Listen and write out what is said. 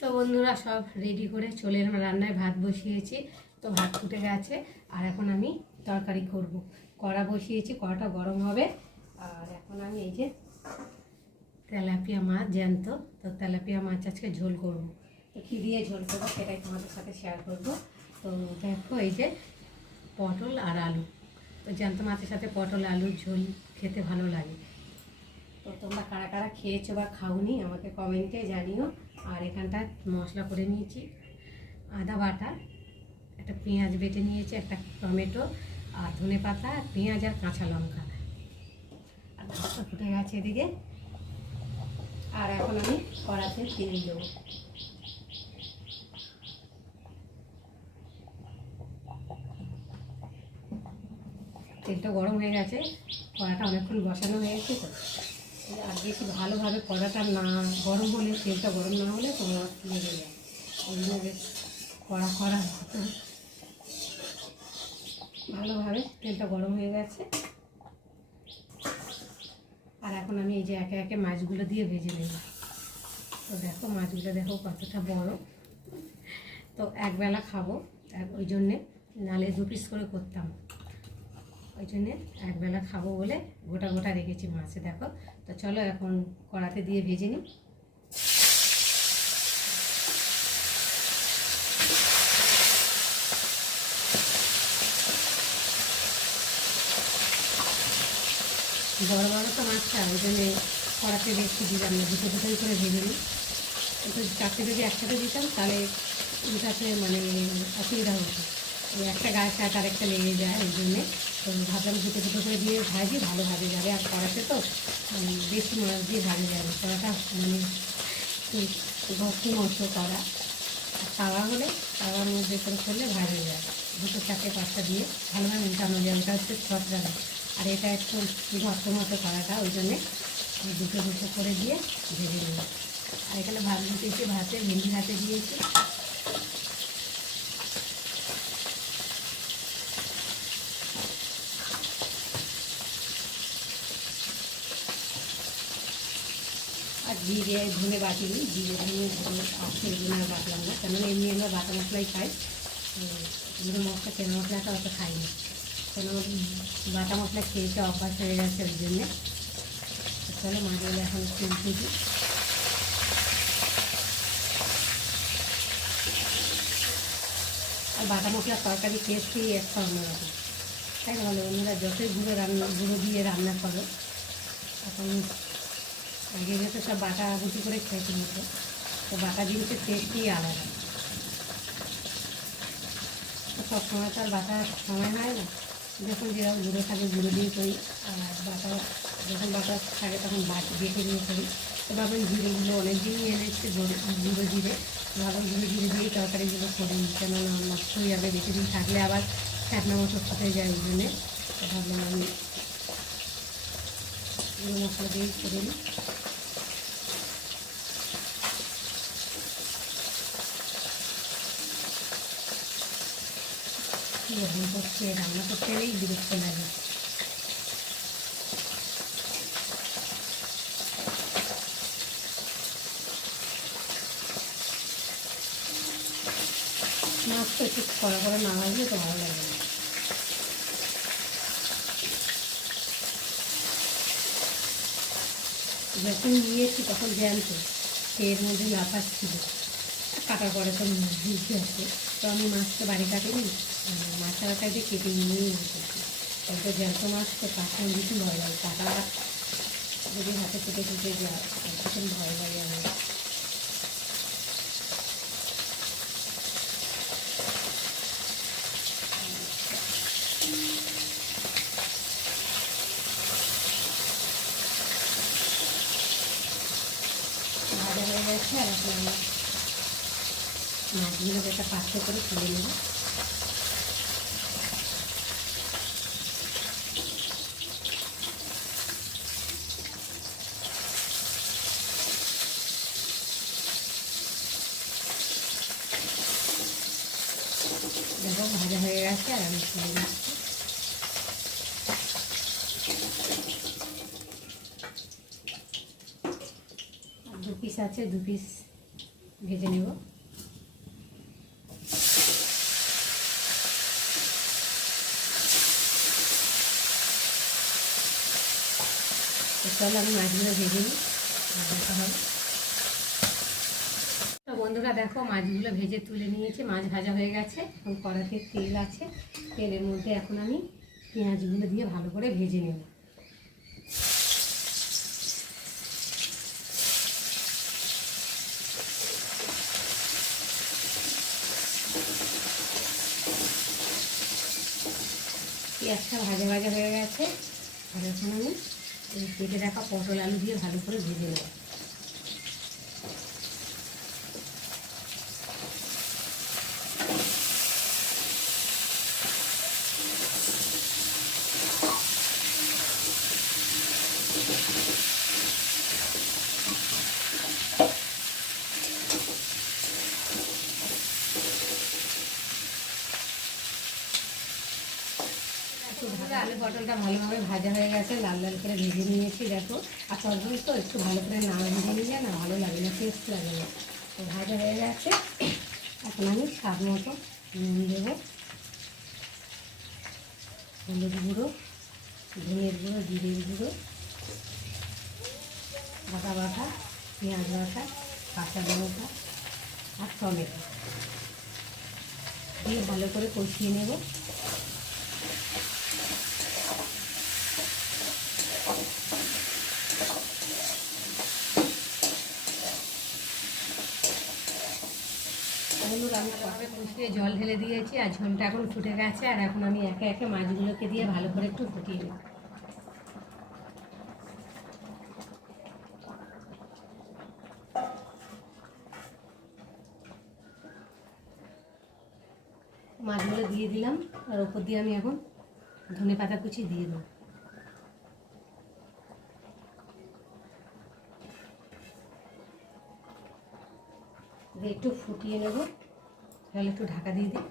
তো বন্ধুরা সব রেডি করে চলে এলাম রান্নায় ভাত বসিয়েছি। তো ভাত ফুটে গেছে, আর এখন আমি তরকারি করব। কড়া বসিয়েছি, কড়াটা গরম হবে। আর এখন আমি এই যে তেলাপিয়া মাছ জ্যান্ত, তো তেলাপিয়া মাছ আজকে ঝোল করব। তো কী দিয়ে ঝোল করব সেটাই তোমাদের সাথে শেয়ার করব। তো দেখো এই যে পটল আর আলু। তো জ্যান্ত মাছের সাথে পটল আলুর ঝোল খেতে ভালো লাগে। তো তোমরা কারা কারা খেয়েছো বা খাওনি আমাকে কমেন্টে জানিও। আর এখানটা মশলা করে নিয়েছি। আদা বাটা, একটা পেঁয়াজ বেটে নিয়েছি, একটা টমেটো, আর ধনে পাতা পেঁয়াজ আর কাঁচা লঙ্কা। আর ভাতটা ফুটে গেছে এদিকে। আর এখন আমি কড়াতে তেল দেবো। তেলটা গরম হয়ে গেছে কড়াটা অনেকক্ষণ বসানো হয়ে গেছে তো। আর বেশি ভালোভাবে কড়াটা না, গরম হলে, তেলটা গরম না হলে তোমার লেগে যায় ওই জন্য বেশ কড়া কড়া। ভালোভাবে তেলটা গরম হয়ে গেছে। আর এখন আমি এই যে একে একে মাছগুলো দিয়ে ভেজে নেব। তো দেখো মাছগুলো দেখো কতটা বড়। তো একবেলা খাব ওই জন্যে নালে দু পিস করে করতাম। ওই জন্যে একবেলা খাব বলে গোটা গোটা রেখেছি মাছে, দেখো। তো চলো এখন কড়াতে দিয়ে ভেজে নিই। বড় বড় তো মাছটা, ওই জন্যে কড়াতে বেশি দিলাম না, দুটো দুটোই করে ভেজে নিই। একটু চারটে যদি একসাথে দিতাম, তাহলে ওটাতে মানে অসুবিধা হতো। একটা গায়ে সাথে আরেকটা লেগে যায়, ওই জন্যে তো ভাবলাম দুটো দুটো করে দিয়ে ভাজি ভালোভাবে যাবে। আর কড়াতে তো বেশি মাছ দিয়ে ভাজা যাবে কড়াটা মানে ভক্তি মতো করা। আর তাওয়া হলে, তাওয়ার মধ্যে করে করলে ভাজা যায়। দুটো চারটে পাঁচটা দিয়ে ভালোভাবে উল্টানো যায়। ওটা হচ্ছে ছটরা আর এটা একটু ঘষ্ট মতো করাটা, ওই জন্যে দুটো দুটো করে দিয়ে ভেজে নেব। আর এখানে ভাত দিতেছি ভাতে ভেন্ডি হাতে দিয়েছি আর জিরে ধনে বাটিনি জিরে ধনে ধনে এগুলো আর বাটলাম না। কেননা এমনি আমরা বাটা মশলাই খাই। উম, মশলা কেনা মশলাটা অত খাই না কেন বাটা মশলা খেয়েছে অভ্যাস হয়ে গেছে ওই জন্যে। তাহলে মাছগুলো এখন তুলতে দিই আর বাটা মশলার তরকারি টেস্টই একটা অন্যরকম। তাই বলো অন্যরা যতই গুঁড়ো রান্না গুঁড়ো দিয়ে রান্না করো এখন আগে যেহেতু সব বাটা বুটি করে খেতে হতো তো বাটা জিনিসের টেস্টই আলাদা। তো সবসময় তো আর সময় হয় না। যখন যেরকম গুঁড়ো থাকে, গুঁড়ো দিয়ে করি, আর বাটা যখন বাটা থাকে তখন বাটি বেটে দিয়ে করি। তো ভাবেন জিরেগুলো অনেক দিনই এনেছে গুঁড়ো জিরে। ভাবেন গুঁড়ো জিরে দিয়েই তরকারিগুলো করি কেননা নষ্ট হয়ে যাবে, বেশি দিন থাকলে আবার ফ্যাটনা মতো ফুটে যায় ওই জন্যে। তো ভাবলাম আমি গুঁড়ো মশলা দিয়েই করে নিই এরকম করছে রান্না করতে গেলেই বিরক্ত লাগে। মাছ তো একটু কড়া করে না ভাজলে তো ভালো লাগে না। যখন নিয়েছি তখন জ্যান্ত, এর মধ্যে লাফাস ছিল। কাটার পরে তো বুঝতে আছে, তো আমি মাছটা বাড়ি কাটিনি মাছটা কাটে কেটে নিয়েই এসেছি। তারপর জ্যান্ত মাছ তো কাটা বেশি ভয় লাগে কাটা যদি হাতে কেটে কেটে যায় ভীষণ ভয় লাগে আমার ভাজা হয়ে গেছে আর এখন আমি মাছগুলোকে একটা পাত্র করে তুলে নেব। দেখো, ভাজা হয়ে গেছে, আর আমি তুলে নিচ্ছি। দু পিস আছে, দু পিস ভেজে নেব। চলো আমি মাছগুলো ভেজে নিই। তো বন্ধুরা দেখো, মাছগুলো ভেজে তুলে নিয়েছে। মাছ ভাজা হয়ে গেছে। এখন কড়াতে তেল আছে। তেলের মধ্যে এখন আমি পেঁয়াজগুলো দিয়ে ভালো করে ভেজে নেব। পেঁয়াজটা ভাজা ভাজা হয়ে গেছে। আর এখন আমি এই কেটে রাখা পটল আলু দিয়ে ভালো করে ভেজে নেব বন্ধুরা, আলু পটলটা ভালোভাবে ভাজা হয়ে গেছে, লাল লাল করে ভেজে নিয়েছি, দেখো। আর তরকারি তো একটু ভালো করে না ভেজে নিলে না ভালো লাগে না টেস্ট লাগে না। তো ভাজা হয়ে গেছে। এখন আমি স্বাদ মতো নুন দেবো। হলুদ গুঁড়ো ধনের গুঁড়ো, জিরের গুঁড়ো, বাটা বাটা, পেঁয়াজ বাটা, কাঁচা লঙ্কা আর টমেটো। দিয়ে ভালো করে কষিয়ে নেব হলুদ আমি জল ঢেলে দিয়েছি, আর ঝোলটা এখন ফুটে গেছে, আর এখন আমি একে একে মাছগুলোকে দিয়ে ভালো করে একটু ফুটিয়ে নেব। মাছগুলো দিয়ে দিলাম, আর ওপর দিয়ে আমি এখন ধনে পাতা কুচি দিয়ে দেবো। দিয়ে একটু ফুটিয়ে নেব। তাহলে একটু ঢাকা দিয়ে দিই।